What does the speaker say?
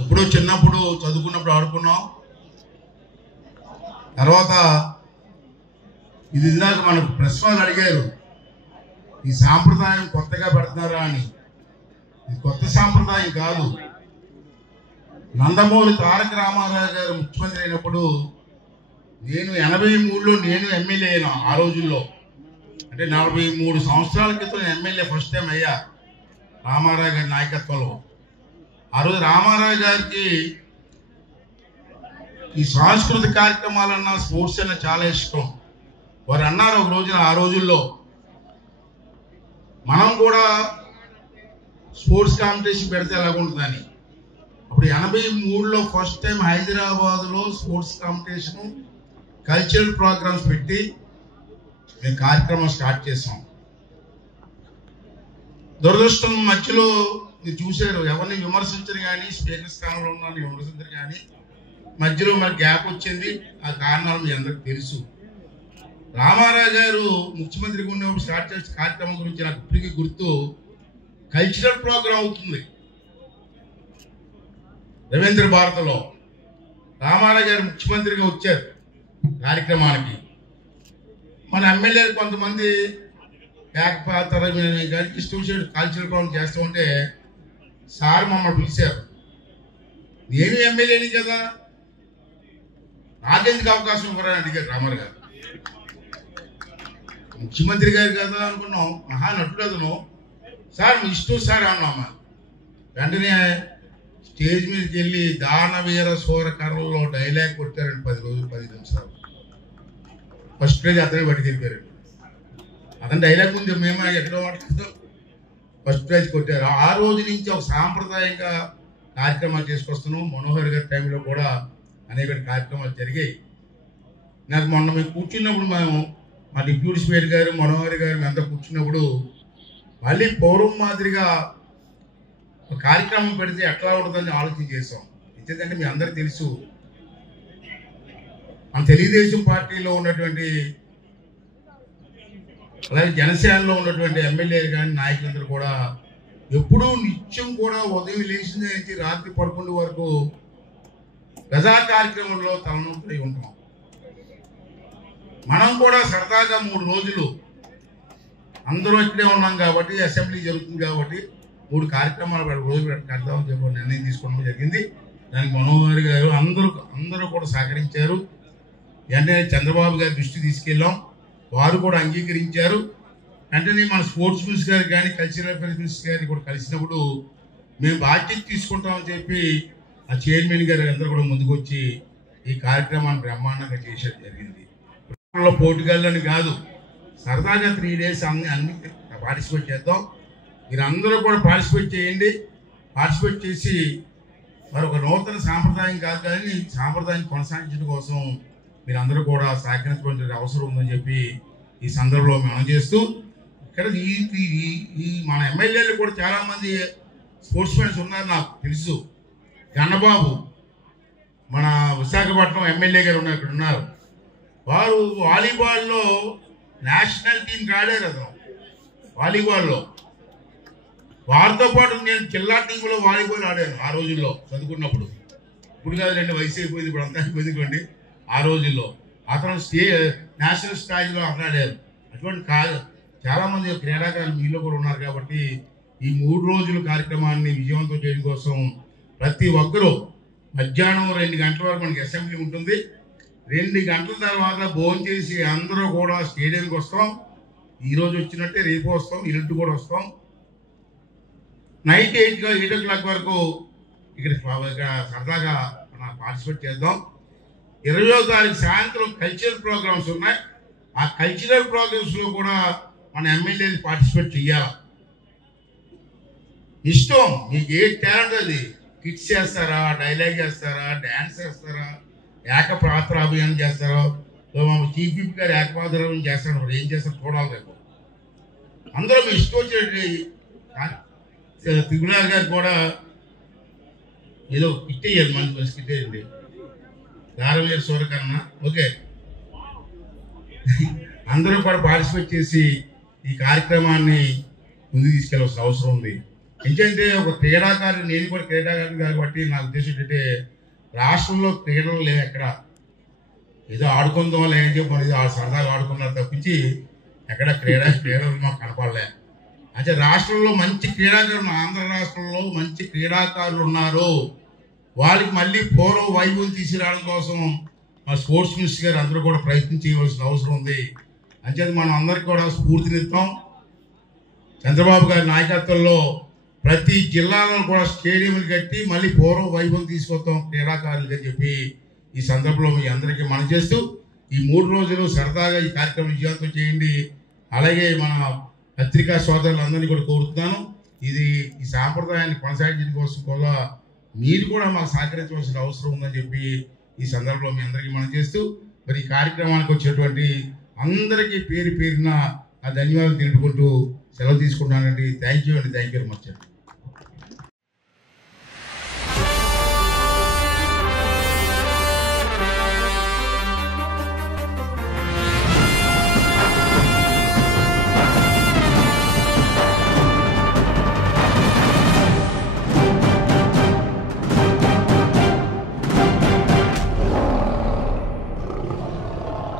ఎప్పుడో చిన్నప్పుడు చదువుకున్నప్పుడు ఆడుకున్నాం. తర్వాత ఇది ఇందాక మనకు ప్రశ్నలు అడిగారు, ఈ సాంప్రదాయం కొత్తగా పెడుతున్నారా అని. ఇది కొత్త సాంప్రదాయం కాదు. నందమూరి తారక రామారావు గారు ముఖ్యమంత్రి అయినప్పుడు నేను 83లో నేను ఎమ్మెల్యే అయినా. ఆ రోజుల్లో అంటే 43 సంవత్సరాల క్రితం ఎమ్మెల్యే ఫస్ట్ టైం అయ్యా రామారావు గారి నాయకత్వంలో. ఆ రోజు రామారావు గారికి ఈ సాంస్కృతిక కార్యక్రమాలన్నా స్పోర్ట్స్ అన్నా చాలా ఇష్టం. వారు అన్నారు ఒక రోజున, ఆ రోజుల్లో మనం కూడా స్పోర్ట్స్ కాంపిటీషన్ పెడితే ఎలాగుంటుందని. అప్పుడు 83లో ఫస్ట్ టైం హైదరాబాద్లో స్పోర్ట్స్ కాంపిటీషన్ కల్చరల్ ప్రోగ్రామ్స్ పెట్టి మేము కార్యక్రమం స్టార్ట్ చేసాం. దురదృష్టం మధ్యలో మీరు చూశారు, ఎవరిని విమర్శించరు కానీ, స్పీకర్ స్థానంలో ఉన్న విమర్శించరు కానీ, మధ్యలో మరి గ్యాప్ వచ్చింది. ఆ కారణాలు మీ అందరికి తెలుసు. రామారావు గారు ముఖ్యమంత్రిగా ఉన్నప్పుడు స్టార్ట్ చేసిన కార్యక్రమం గురించి నాకు ఇప్పటికీ గుర్తు. కల్చరల్ ప్రోగ్రాం అవుతుంది రవీంద్ర భారతిలో. రామారావు గారు ముఖ్యమంత్రిగా వచ్చారు కార్యక్రమానికి. మన ఎమ్మెల్యేలు కొంతమంది ఏకపాత్ర గారికి ఇష్టం కల్చరల్ ప్రోగ్రాం చేస్తూ ఉంటే సార్ మమ్మల్ని పిలిచారు. నేను ఎమ్మెల్యేని కదా, నాకెందుకు అవకాశం ఇవ్వరని అడిగారు రామారావు గారు. ముఖ్యమంత్రి గారు కదా అనుకున్నాం, మహానటుడు అతను. సార్ మీ ఇష్టం సార్ అన్నామా. వెంటనే స్టేజ్ మీదకి వెళ్ళి దానవీర సూరకర్రలో డైలాగ్ కొట్టారండి. 10 రోజులు 10 నిమిషాలు. ఫస్ట్ ప్రైజ్ అతనే పట్టుకెళ్ళిపోయారండి. అతని డైలాగ్ ముందు మేము ఎక్కడో మాట్లాడుతాం, ఫస్ట్ ప్రైజ్ కొట్టారు. ఆ రోజు నుంచి ఒక సాంప్రదాయంగా కార్యక్రమాలు చేసుకొస్తున్నాం. మనోహర్ గారి టైంలో కూడా అనేక కార్యక్రమాలు జరిగాయి. నాకు మొన్న మేము కూర్చున్నప్పుడు మా డిప్యూటీ స్పీకర్ గారు, మనోహర్ గారు మేము అంతా కూర్చున్నప్పుడు మళ్ళీ పౌరం మాదిరిగా ఒక కార్యక్రమం పెడితే ఎట్లా ఉంటుందని ఆలోచన చేసాం. ఎందుకంటే మీ అందరికీ తెలుసు, మన తెలుగుదేశం పార్టీలో ఉన్నటువంటి అలాగే జనసేనలో ఉన్నటువంటి ఎమ్మెల్యేలు కానీ నాయకులందరూ కూడా ఎప్పుడూ నిత్యం కూడా ఉదయం లేచింది నుంచి రాత్రి 11 వరకు ప్రజా కార్యక్రమంలో తలనొప్పి ఉంటాం. మనం కూడా సరదాగా 3 రోజులు అందరూ ఇక్కడే ఉన్నాం కాబట్టి, అసెంబ్లీ జరుగుతుంది కాబట్టి 3 కార్యక్రమాలు రోజులు కడతామని చెప్పి నిర్ణయం తీసుకోవడం జరిగింది. దానికి మనోహర్ గారు అందరూ కూడా సహకరించారు. వెంటనే చంద్రబాబు గారి దృష్టి తీసుకెళ్ళాం, వారు కూడా అంగీకరించారు. వెంటనే మన స్పోర్ట్స్ మినిస్టర్ గారు కానీ, కల్చరల్ అఫైర్స్ మినిస్టర్ గారిని కూడా కలిసినప్పుడు మేము బాధ్యత తీసుకుంటామని చెప్పి ఆ చైర్మన్ గారు అందరూ కూడా ముందుకు వచ్చి ఈ కార్యక్రమాన్ని బ్రహ్మాండంగా చేసేది జరిగింది. పోటీగాళ్ళని కాదు, సరదాగా 3 days అన్ని పార్టిసిపేట్ చేద్దాం. మీరు అందరూ కూడా పార్టిసిపేట్ చేయండి. పార్టిసిపేట్ చేసి మరొక నూతన సాంప్రదాయం కాదు కానీ సాంప్రదాయాన్ని కొనసాగించడం కోసం మీరు అందరూ కూడా సహకరించవలసిన అవసరం ఉందని చెప్పి ఈ సందర్భంలో మనం చేస్తూ, ఇక్కడ ఈ మన ఎమ్మెల్యేలు కూడా చాలామంది స్పోర్ట్స్ మెన్స్ ఉన్నారు. నాకు తెలుసు, గన్నబాబు మన విశాఖపట్నం ఎమ్మెల్యే గారు ఉన్నారు, ఇక్కడ ఉన్నారు. వారు వాలీబాల్లో నేషనల్ టీంకి ఆడారు. అతను వాలీబాల్లో వారితో పాటు నేను జిల్లా టీంలో వాలీబాల్ ఆడాను ఆ రోజుల్లో చదువుకున్నప్పుడు. ఇప్పుడు కాదు, 2 వయసు అయిపోయింది, ఇప్పుడు అంతా అయిపోయింది. ఆ రోజుల్లో అతను నేషనల్ స్థాయిలో ఆడారు. అటువంటి చాలామంది క్రీడాకారులు మీలో కూడా ఉన్నారు కాబట్టి ఈ 3 రోజుల కార్యక్రమాన్ని విజయవంతం చేయడం కోసం ప్రతి ఒక్కరూ మధ్యాహ్నం 2 గంటల వరకు మనకి అసెంబ్లీ ఉంటుంది. 2 గంటల తర్వాత భోజనం చేసి అందరూ కూడా స్టేడియంకి వస్తాం. ఈరోజు వచ్చినట్టే రేపు వస్తాం, ఇల్లు కూడా వస్తాం. నైట్ 8 o'clock వరకు ఇక్కడ సరదాగా మనం పార్టిసిపేట్ చేద్దాం. 20వ తారీఖు సాయంత్రం కల్చరల్ ప్రోగ్రామ్స్ ఉన్నాయి. ఆ కల్చరల్ ప్రోగ్రామ్స్లో కూడా మన ఎమ్మెల్యేలు పార్టిసిపేట్ చేయాలి. ఇష్టం మీకు ఏ టాలెంట్ అది, కిట్స్ చేస్తారా, డైలాగ్ చేస్తారా, డ్యాన్స్ చేస్తారా, ఏకపాత్రాభియానం చేస్తారా, చీఫ్ విప్ గారు ఏకపాత్రాభియానం చేస్తారా, మరి ఏం చేస్తారో చూడాలి. రేపు అందరూ మీ ఇష్టం వచ్చేటి. త్రిగుణార్ గారు కూడా ఏదో ఇట్టేయాలి, మంచి ఇట్టేయండి. దానవీర సూరకర్ణ ఓకే, అందరూ కూడా పార్టిసిపేట్ చేసి ఈ కార్యక్రమాన్ని ముందుకు తీసుకెళ్ళవలసిన అవసరం ఉంది. ఎందుకంటే ఒక క్రీడాకారులు, నేను కూడా క్రీడాకారులు కాబట్టి నా ఉద్దేశం ఏంటంటే రాష్ట్రంలో క్రీడలు లేవు ఎక్కడ. ఏదో ఆడుకుందాం లేని చెప్పి మనం ఏదో సరదాగా ఆడుకున్నారు తప్పించి ఎక్కడ క్రీడలు మాకు కనపడలే. అంటే రాష్ట్రంలో మంచి క్రీడాకారులు, ఆంధ్ర రాష్ట్రంలో మంచి క్రీడాకారులు ఉన్నారు. వాళ్ళకి మళ్ళీ పూర్వ వైభవం తీసుకురావడం కోసం మా స్పోర్ట్స్ మినిస్టర్ గారు అందరూ కూడా ప్రయత్నం చేయవలసిన అవసరం ఉంది. అంచేది మనం అందరికీ కూడా స్ఫూర్తినిస్తాం. చంద్రబాబు గారి నాయకత్వంలో ప్రతి జిల్లాలో కూడా స్టేడియంలు కట్టి మళ్ళీ పూర్వ వైభవం తీసుకొస్తాం క్రీడాకారులకి అని చెప్పి ఈ సందర్భంలో మీ అందరికీ మనం చేస్తూ ఈ 3 రోజులు సరదాగా ఈ కార్యక్రమం విజయవంతం చేయండి. అలాగే మన పత్రికా సోదరులందరినీ కూడా కోరుతున్నాను, ఇది ఈ సాంప్రదాయాన్ని కొనసాగించడం కోసం కూడా మీరు కూడా మాకు సహకరించవలసిన అవసరం ఉందని చెప్పి ఈ సందర్భంలో మీ అందరికీ మనం చేస్తూ మరి ఈ కార్యక్రమానికి వచ్చేటువంటి అందరికీ పేరు పేరున ఆ ధన్యవాదాలు తెలుపుకుంటూ సెలవు తీసుకుంటానండి. థ్యాంక్ యూ వెరీ మచ్ అండి.